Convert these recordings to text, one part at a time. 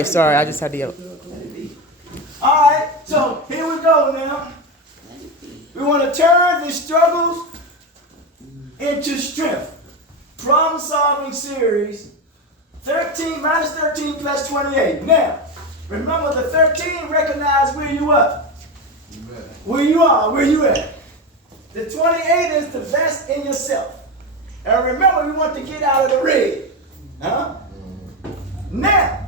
Sorry, I just had to yell. All right, so here we go now. We want to turn the struggles into strength. Problem solving series 13 minus 13 plus 28. Now, remember the 13 recognize where you are. Where you are, where you at. The 28 is the best in yourself. And remember, we want to get out of the red. Huh? Now,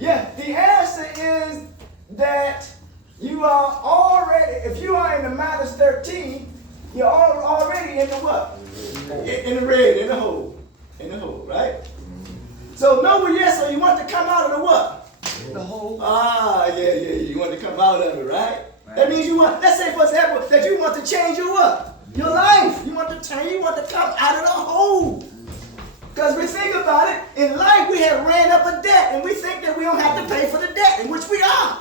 yeah, the answer is that you are already, if you are in the minus 13, you're already in the what? In the red, in the hole. In the hole, right? So no, yes, so you want to come out of the what? The hole. Ah, yeah, you want to come out of it, right? That means you want, let's say for example, that you want to change your what? Your life. You want to come out of the hole. Because we think about it, in life we have ran up a debt and we think that we don't have to pay for the debt, in which we are.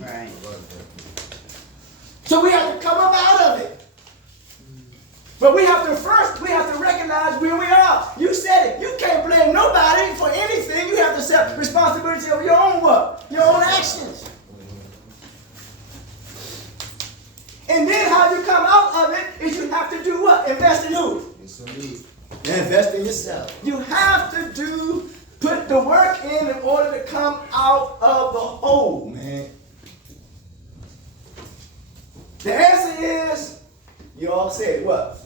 Right. So we have to come up out of it. But we have to recognize where we are. You said it. You can't blame nobody for anything. You have to accept responsibility of your own what? Your own actions. And then how you come out of it is you have to do what? Invest in who? Invest in yourself. You have to put the work in order to come out of the hole, man. The answer is, you all said what?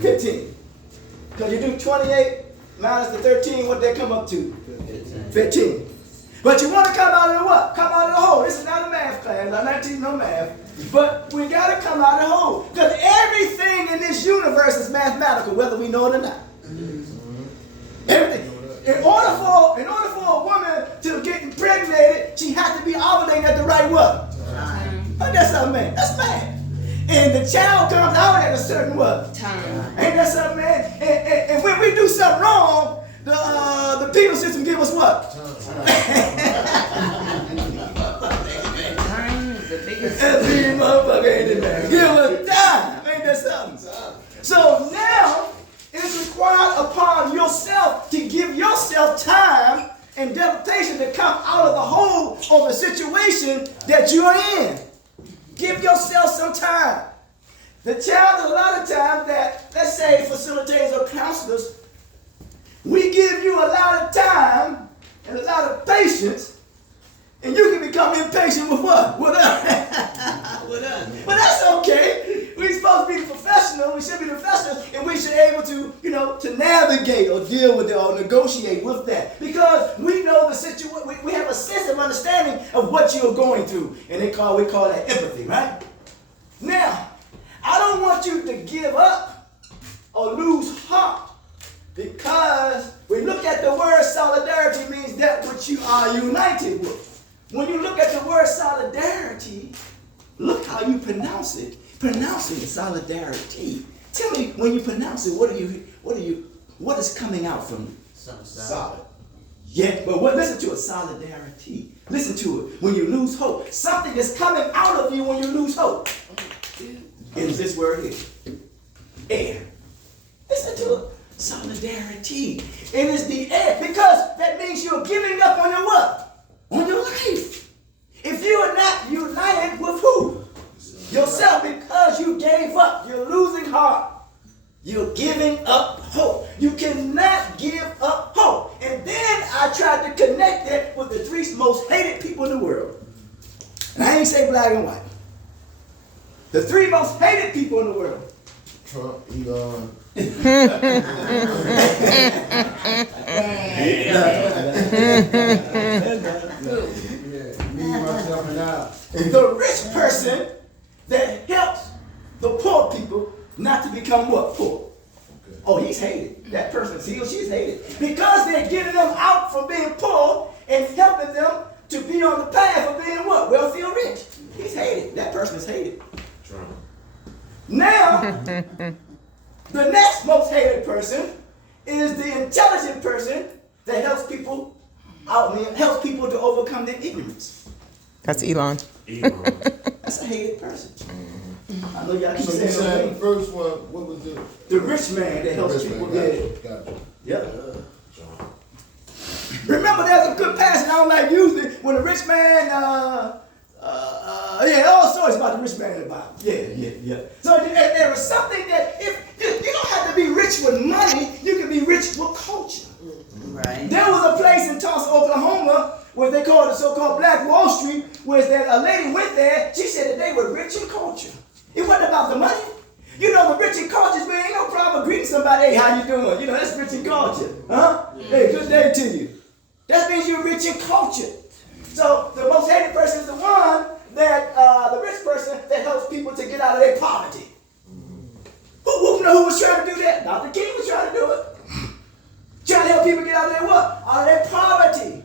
15. Because you do 28 minus the 13, what they come up to? 15. But you want to come out of the what? Come out of the hole. This is not a math class. I'm not teaching no math. But we got to come out of the hole. Because everything in this universe is mathematical, whether we know it or not. Everything. In order for a woman to get impregnated, she has to be ovulating at the right what? Time. That's something, man. That's math. And the child comes out at a certain what? Time. Ain't that something, man? And when we do something wrong, the penal system give us what? Motherfucker ain't it, man? Give us time. Ain't that something? So now it's required upon yourself to give yourself time and dedication to come out of the hole of the situation that you are in. Give yourself some time. The challenge is a lot of times that, let's say, facilitators or counselors, we give you a lot of time and a lot of patience, and you can become impatient with what? With us. With us. But that's okay. We're supposed to be the professional. We should be the professionals, and we should be able to, to navigate or deal with it or negotiate with that. Because we know the situation. We have a sense of understanding of what you're going through. And we call that empathy, right? Now, I don't want you to give up or lose heart, because we look at the word solidarity means that which you are united with. When you look at the word solidarity, look how you pronounce it. Pronounce it solidarity. Tell me, when you pronounce it, what is coming out from you? Solid. Yeah, but listen to it, solidarity. Listen to it. When you lose hope, something is coming out of you when you lose hope. Is this word here? Air. Listen to it. Solidarity. It is the air, because that means you're giving up on your what? On your life. If you are not united with who? Yourself, because you gave up. You're losing heart. You're giving up hope. You cannot give up hope. And then I tried to connect it with the three most hated people in the world. And I ain't say black and white. The three most hated people in the world. Trump, Elon. The rich person that helps the poor people not to become what? Poor. Oh, he's hated. That person, he or she's hated. Because they're getting them out from being poor and helping them to be on the path of being what? Wealthy or rich. He's hated. That person is hated. Trump. Now, the next most hated person is the intelligent person that helps people helps people to overcome their ignorance. That's Elon. That's a hated person. I know y'all keep So you saying said the first one, what was it? the rich man that helps people get it. Gotcha. Yeah. Remember, there's a good passage I don't like using it when a rich man, yeah, all sorts about the rich man in the Bible. Yeah. So there is something that if you don't have to be rich with money, you can be rich with culture. Right. There was a place in Tulsa, Oklahoma, where they called the so-called Black Wall Street, where a lady went there. She said that they were rich in culture. It wasn't about the money. You know, the rich in culture, man, ain't no problem greeting somebody. Hey, how you doing? You know, that's rich in culture, huh? Hey, good day to you. That means you're rich in culture. So the most hated person is the one that the rich person that helps people to get out of their poverty. Who was trying to do that? Dr. King was trying to do it. Trying to help people get out of their what? Out of their poverty.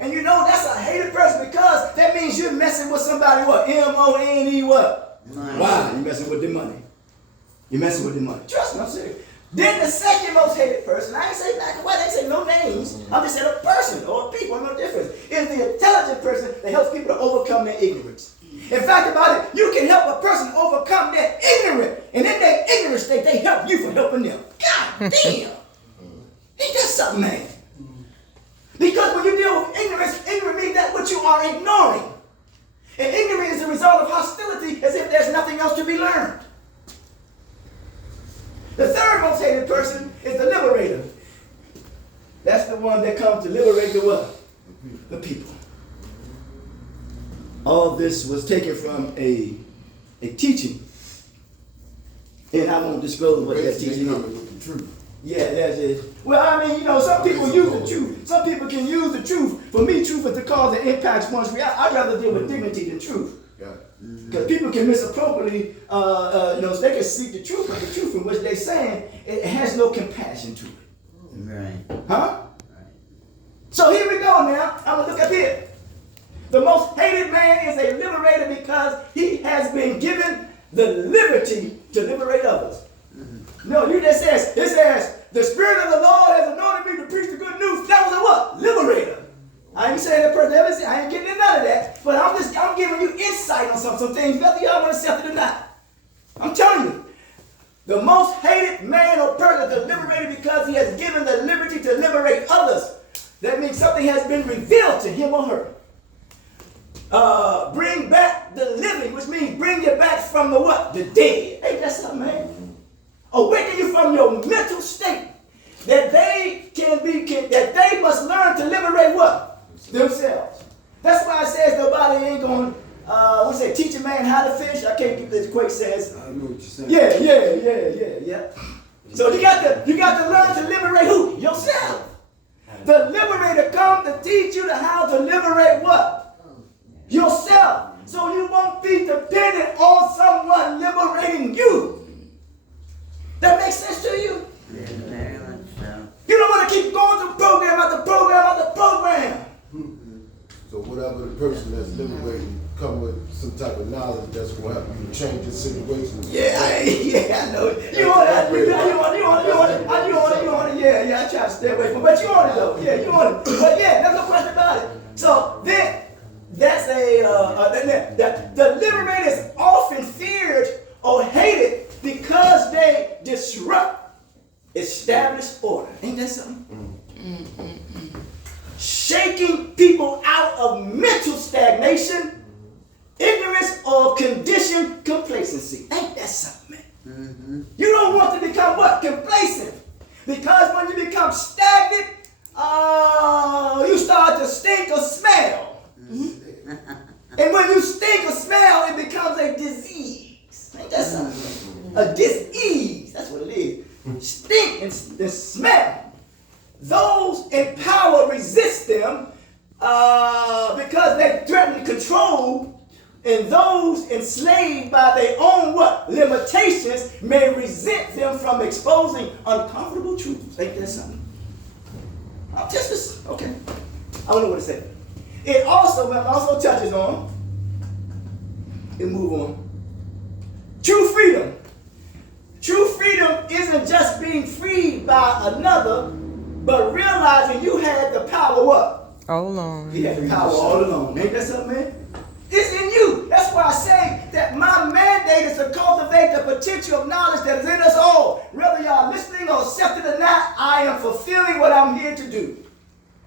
And you know that's a hated person because that means you're messing with somebody what? M-O-N-E what? Money. Why? You're messing with the money. You're messing with the money. Trust me, I'm serious. Then the second most hated person, I ain't say black and white, I ain't say no names. I'm just saying a person or people, no difference. Is the intelligent person that helps people to overcome their ignorance. In fact about it, you can help a person overcome their ignorance. And in their ignorant state, they help you for helping them. God damn. Ain't that something, man? Because when you deal with ignorance, ignorance means that what you are ignoring. And ignorance is the result of hostility as if there's nothing else to be learned. The third most hated person is the liberator. That's the one that comes to liberate the what? The people. All this was taken from a teaching. And I won't disclose what that teaching is. Yeah, that's it. Well, I mean, you know, some people use the truth. Some people can use the truth. For me, truth is the cause that impacts one's reality. I'd rather deal with dignity than truth. Because people can misappropriately, they can seek the truth, but the truth in which they're saying, it has no compassion to it. Right. Huh? Right. So here we go now. I'm going to look up here. The most hated man is a liberator because he has been given the liberty to liberate others. No, it says, the Spirit of the Lord has anointed me to preach the good news. That was a what? Liberator. I ain't saying that person, I ain't getting into none of that, but I'm giving you insight on some things, whether y'all want to accept it or not. I'm telling you, the most hated man or person is liberated because he has given the liberty to liberate others. That means something has been revealed to him or her. Bring back the living, which means bring you back from the what? The dead. Ain't that something, man? Awaken you from your mental state that they must learn to liberate what? Themselves. That's why it says nobody ain't going to teach a man how to fish. I can't keep this quick says. I know what you're saying. Yeah. So you got to learn to liberate who? Yourself. The liberator comes to teach you how to liberate what? Yourself. So you won't be dependent on someone liberating you. That makes sense to you? Yeah, very much so. You don't want to keep going through program after program after program. So whatever the person that's liberating come with some type of knowledge that's going to help you change the situation. Yeah, I know it. You want it. Yeah, I try to stay away from it. But you want it though. Yeah, you want it. But yeah, there's no question about it. So then, that's the liberator is often feared or hated because they disrupt established order. Ain't that something? Shaking people out of mental stagnation, ignorance, or conditioned complacency. Ain't that something, man? You don't want to become what? Complacent. Because when you become stagnant, you start to stink or smell. And when you stink or smell, it becomes a disease. Ain't that something? A disease. That's what it is. Stink and smell. Those in power resist them because they threaten control, and those enslaved by their own what? Limitations may resent them from exposing uncomfortable truths. Ain't that something? Okay. I don't know what to say. It also touches on, and move on. True freedom. True freedom isn't just being freed by another, but realizing you had the power what? All along. You had the power all along. Ain't that something, man? It's in you. That's why I say that my mandate mandate is to cultivate the potential of knowledge that is in us all. Whether y'all listening or accepting or not, I am fulfilling what I'm here to do.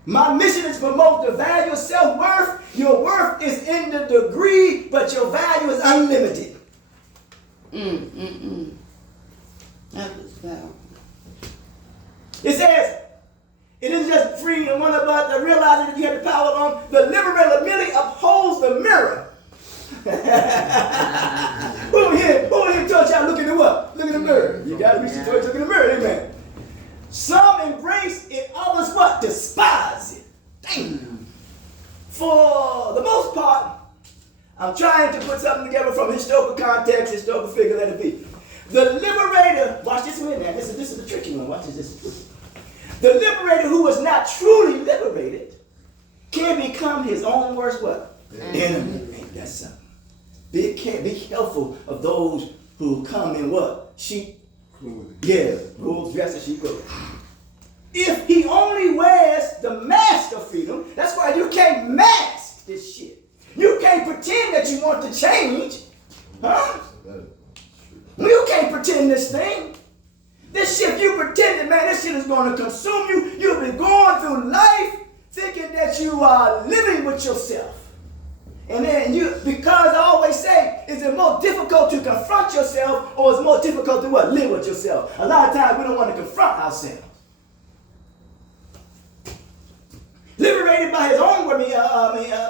My mission is to promote the value of self-worth. Your worth is in the degree, but your value is unlimited. That was powerful. It says, it isn't just freeing the one about the realizing that you have the power on. The liberator merely upholds the mirror. Who here told y'all look in the what? Look in the mirror. You got to reach the towards look in the mirror, amen. Some embrace it, others what? Despise it. Damn. For the most part, I'm trying to put something together from historical context, historical figure, let it be. The liberator, watch this one now. This is the tricky one. Watch this. This is tricky. The liberator who is not truly liberated can become his own worst what? Enemy. Ain't that something? Be careful of those who come in what? Sheep. Yeah, rules, dresses, sheep clothing. If he only wears the mask of freedom, that's why you can't mask this shit. You can't pretend that you want to change. Huh? You can't pretend this thing. This shit, you pretending, man, this shit is going to consume you. You've been going through life thinking that you are living with yourself. And then because I always say, is it more difficult to confront yourself or is it more difficult to what? Live with yourself. A lot of times we don't want to confront ourselves. Liberated by his own,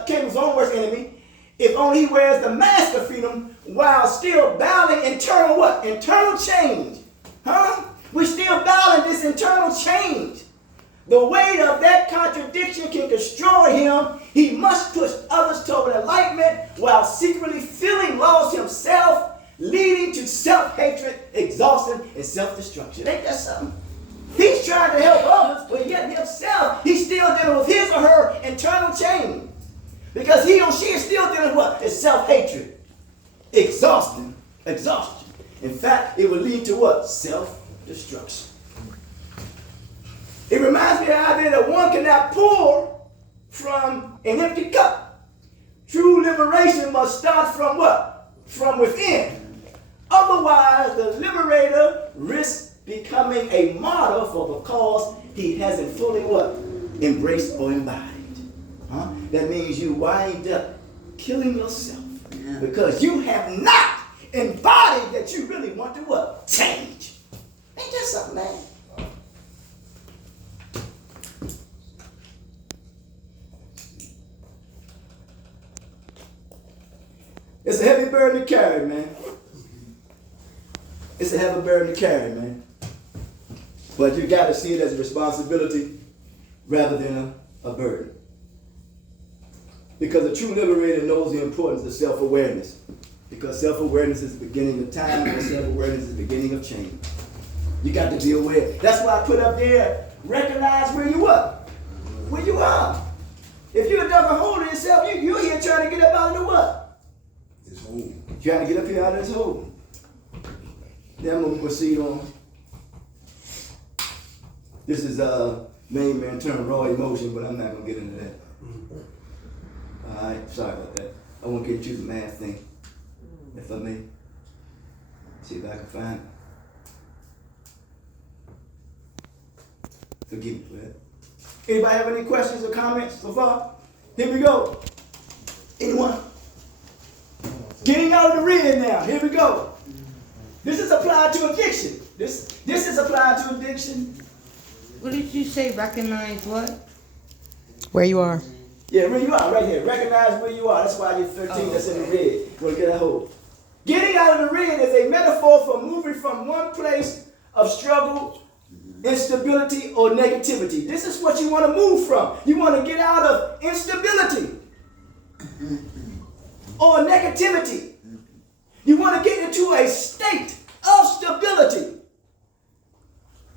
Cain's own worst enemy, if only he wears the mask of freedom while still battling internal what? Internal change. Huh? We're still battling this internal change. The weight of that contradiction can destroy him. He must push others toward enlightenment while secretly feeling lost himself, leading to self-hatred, exhaustion, and self-destruction. Ain't that something? He's trying to help others, but yet himself, he's still dealing with his or her internal change. Because he or she is still dealing with what? It's self-hatred, exhaustion. In fact, it will lead to what? Self-destruction. It reminds me of the idea that one cannot pour from an empty cup. True liberation must start from what? From within. Otherwise, the liberator risks becoming a martyr for the cause he hasn't fully what? Embraced or embodied. Huh? That means you wind up killing yourself because you have not embodied that you really want to what? Change. Ain't that something, man? It's a heavy burden to carry, man. It's a heavy burden to carry, man. But you got to see it as a responsibility rather than a burden. Because a true liberator knows the importance of self-awareness. Because self-awareness is the beginning of time, and self-awareness is the beginning of change. You got to be aware. That's why I put up there, recognize where you are. Where you are. If you dug a hole in yourself, you're here trying to get up out of the what? It's home. Trying to get up here out of this hole. Then I'm going to proceed on. This is main man term raw emotion, but I'm not going to get into that. All right, sorry about that. I want to get you the math thing, if I may. See if I can find it. Forgive me for that. Anybody have any questions or comments so far? Here we go. Anyone? Getting out of the red now. Here we go. This is applied to addiction. This is applied to addiction. What did you say? Recognize what? Where you are. Yeah, where you are, right here. Recognize where you are. That's why you're 13. That's in the red. You want to get a hold. Getting out of the red is a metaphor for moving from one place of struggle, instability, or negativity. This is what you want to move from. You want to get out of instability or negativity. You want to get into a state of stability,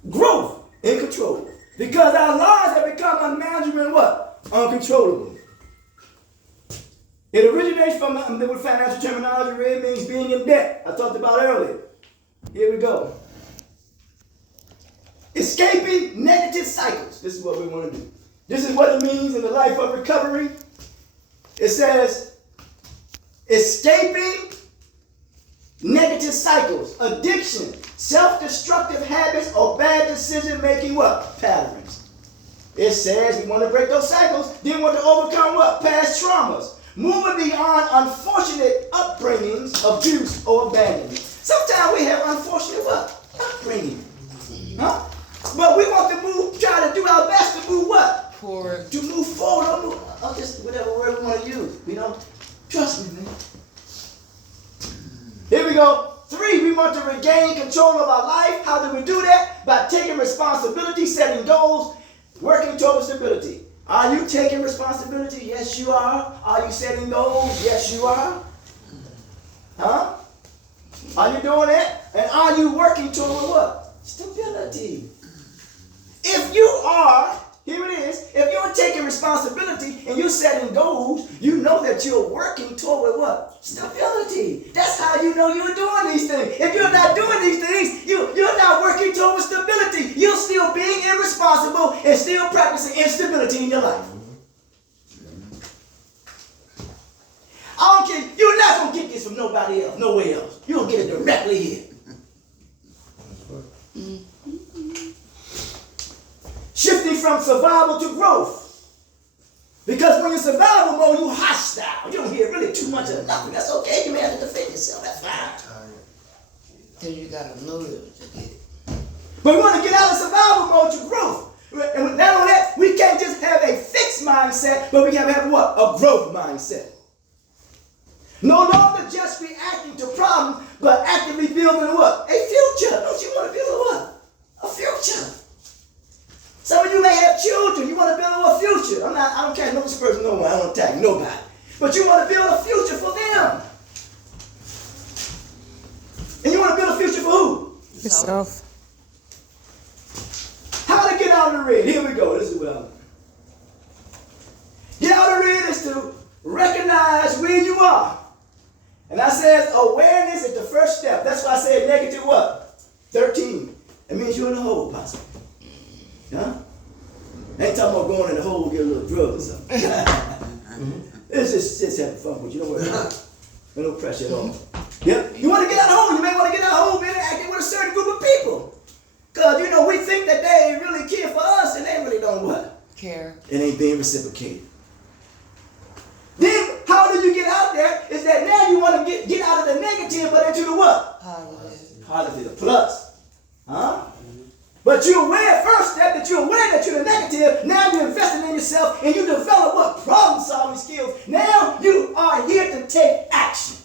growth, and control. Because our lives have become unmanageable and what? Uncontrollable. It originates from the financial terminology. Red means being in debt. I talked about earlier. Here we go. Escaping negative cycles. This is what we want to do. This is what it means in the life of recovery. It says, escaping negative cycles, addiction, self-destructive habits, or bad decision-making what? Patterns. It says we want to break those cycles, then want to overcome what? Past traumas. Moving beyond unfortunate upbringings, abuse, or abandonment. Sometimes we have unfortunate what? Upbringing. Huh? But we want to move, try to do our best to move what? Forward. To move forward. Don't move, just whatever word we want to use. You know? Trust me, man. Here we go. 3, we want to regain control of our life. How do we do that? By taking responsibility, setting goals, working towards stability. Are you taking responsibility? Yes, you are. Are you setting goals? Yes, you are. Huh? Are you doing it? And are you working toward what? Stability. If you are, here it is, if you're taking responsibility and you're setting goals, you know that you're working toward what? Stability. That's how you know you're doing these things. If you're not doing these things, you're not working toward stability. You're still being irresponsible and still practicing instability in your life. I don't care. You're not going to get this from nobody else, nowhere else. You're going to get it directly here. Shifting from survival to growth. Because when you're survival mode, you're hostile. You don't hear really too much of nothing. That's okay. You may have to defend yourself. That's fine. Because you got to know it to get it. But we want to get out of survival mode to growth. And not only that, we can't just have a fixed mindset, but we have to have what? A growth mindset. No longer just reacting to problems, but actively building what? A future. Don't you want to build a what? A future. Some of you may have children. You want to build a future. I don't care. No this person, no one. I don't attack nobody. But you want to build a future for them. And you want to build a future for who? Yourself. How to get out of the red? Here we go. This is well. Get out of the red is to recognize where you are. And I said awareness is the first step. That's why I said negative what? 13. It means you're in the hole, possibly. Huh? I ain't talking about going in the hole and get a little drug or something. It's just having fun with you. Don't worry about it. No pressure at all. Yep. You want to get out of the hole. You may want to get out of the hole and interacting with a certain group of people. Because, we think that they really care for us and they really don't what? Care. It ain't being reciprocated. Then, how do you get out there? Is that now you want to get out of the negative but into the what? Positive. Positive, the plus. Huh? But you're aware, first step, that you're aware that you're the negative. Now you're investing in yourself and you develop what? Problem-solving skills. Now you are here to take action.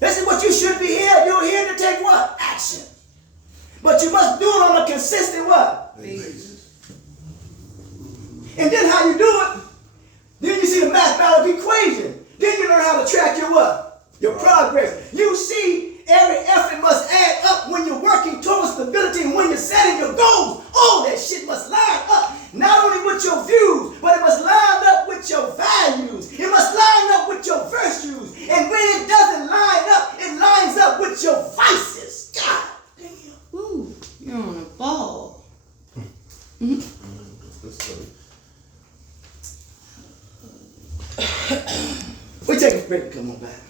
This is what you should be here. You're here to take what? Action. But you must do it on a consistent what? Basis. And then how you do it, then you see the mathematical equation. Then you learn how to track your what? Your progress. You see every effort must add up when you're working towards stability and when you're setting your goals. All that shit must line up. Not only with your views, but it must line up with your values. It must line up with your virtues. And when it doesn't line up, it lines up with your vices. God damn. Ooh, you're on a ball. We take a break and come on back.